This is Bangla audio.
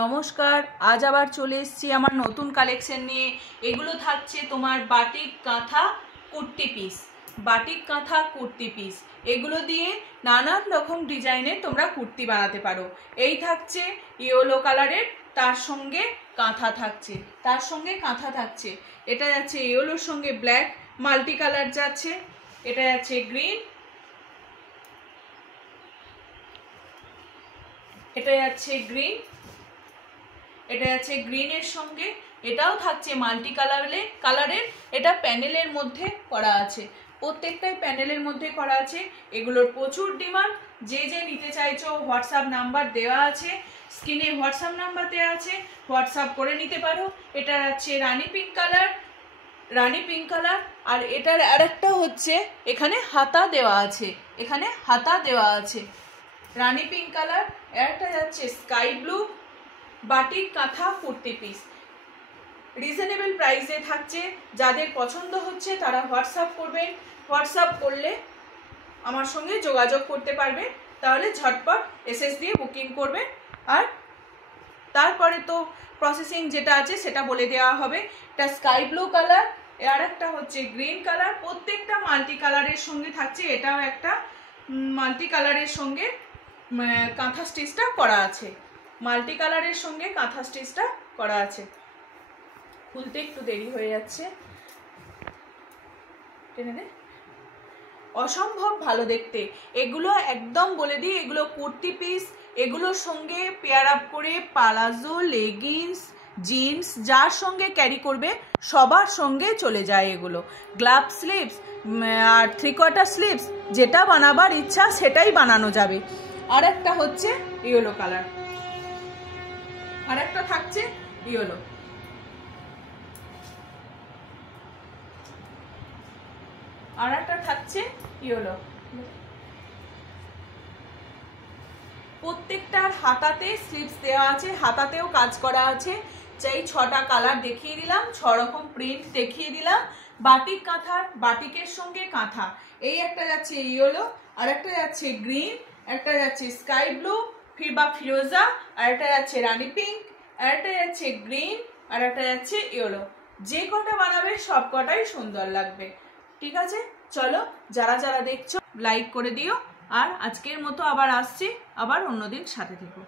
নমস্কার, আজ আবার চলে এসেছি আমার নতুন কালেকশন নিয়ে। এগুলো থাকছে তোমার বাটিক কাঁথা কুর্তি পিস। বাটিক কাঁথা কুর্তি পিস এগুলো দিয়ে নানান রকম ডিজাইনের তোমরা কুর্তি বানাতে পারো। এই থাকছে ইয়েলো কালারের, তার সঙ্গে কাঁথা থাকছে। এটা যাচ্ছে ইয়েলোর সঙ্গে ব্ল্যাক মাল্টি কালার যাচ্ছে। এটা যাচ্ছে গ্রিন, এটা যাচ্ছে গ্রিনের সঙ্গে, এটাও থাকছে মাল্টি কালারের। এটা প্যানেলের মধ্যে করা আছে, প্রত্যেকটাই প্যানেলের মধ্যে করা আছে। এগুলোর প্রচুর ডিমান্ড। যে নিতে চাইছো হোয়াটসঅ্যাপ নাম্বার দেওয়া আছে, স্ক্রিনে হোয়াটসঅ্যাপ নাম্বার দেওয়া আছে, হোয়াটসঅ্যাপ করে নিতে পারো। এটা আছে রানী পিঙ্ক কালার। আর এটার আরেকটা হচ্ছে এখানে হাতা দেওয়া আছে, রানী পিঙ্ক কালার। একটা যাচ্ছে স্কাই ব্লু। বাটিক কাঁথা কুর্তি পিস রিজনেবল প্রাইসে থাকছে। যাদের পছন্দ হচ্ছে তারা হোয়াটসঅ্যাপ করবেন। হোয়াটসঅ্যাপ করলে আমার সঙ্গে যোগাযোগ করতে পারবে, তাহলে ঝটপট এসএস দিয়ে বুকিং করবে। আর তারপরে তো প্রসেসিং যেটা আছে সেটা বলে দেওয়া হবে। এটা স্কাই ব্লু কালার, আর একটা হচ্ছে গ্রিন কালার। প্রত্যেকটা মাল্টি কালারের সঙ্গে থাকছে। এটাও একটা মাল্টি কালারের সঙ্গে কাঁথা স্টিচটা করা আছে। মাল্টি কালারের সঙ্গে কাঁথা স্টিচটা করা আছে। খুলতে একটু দেরি হয়ে যাচ্ছে, টেনে দে। অসম্ভব ভালো দেখতে এগুলো, একদম বলে দিই এগুলো কুর্তি পিস। এগুলোর সঙ্গে পেয়ার আপ করে পালাজো, লেগিংস, জিন্স যার সঙ্গে ক্যারি করবে সবার সঙ্গে চলে যায় এগুলো। গ্লাভ স্লিভস আর 3/4 স্লিভস যেটা বানাবার ইচ্ছা সেটাই বানানো যাবে। আর একটা হচ্ছে ইয়েলো কালার, আর একটা থাকছে ইয়েলো। প্রত্যেকটার হাতাতে স্লিভস দেওয়া আছে, হাতাতেও কাজ করা আছে। চাই 6টা কালার দেখিয়ে দিলাম, 6 রকম প্রিন্ট দেখিয়ে দিলাম। বাটিক কাঁথার, বাটিকের সঙ্গে কাঁথা। এই একটা যাচ্ছে ইয়েলো, আর একটা যাচ্ছে গ্রিন, একটা যাচ্ছে স্কাই ব্লু বা ফিরোজা, আর একটা যাচ্ছে রানী পিঙ্ক, আর একটা যাচ্ছে গ্রিন, আর একটা যাচ্ছে ইয়েলো। যে কটা বানাবে সব কটাই সুন্দর লাগবে। ঠিক আছে, চলো যারা দেখছো লাইক করে দিও। আর আজকের মতো আবার আসছি, আবার অন্যদিন সাথে থেকো।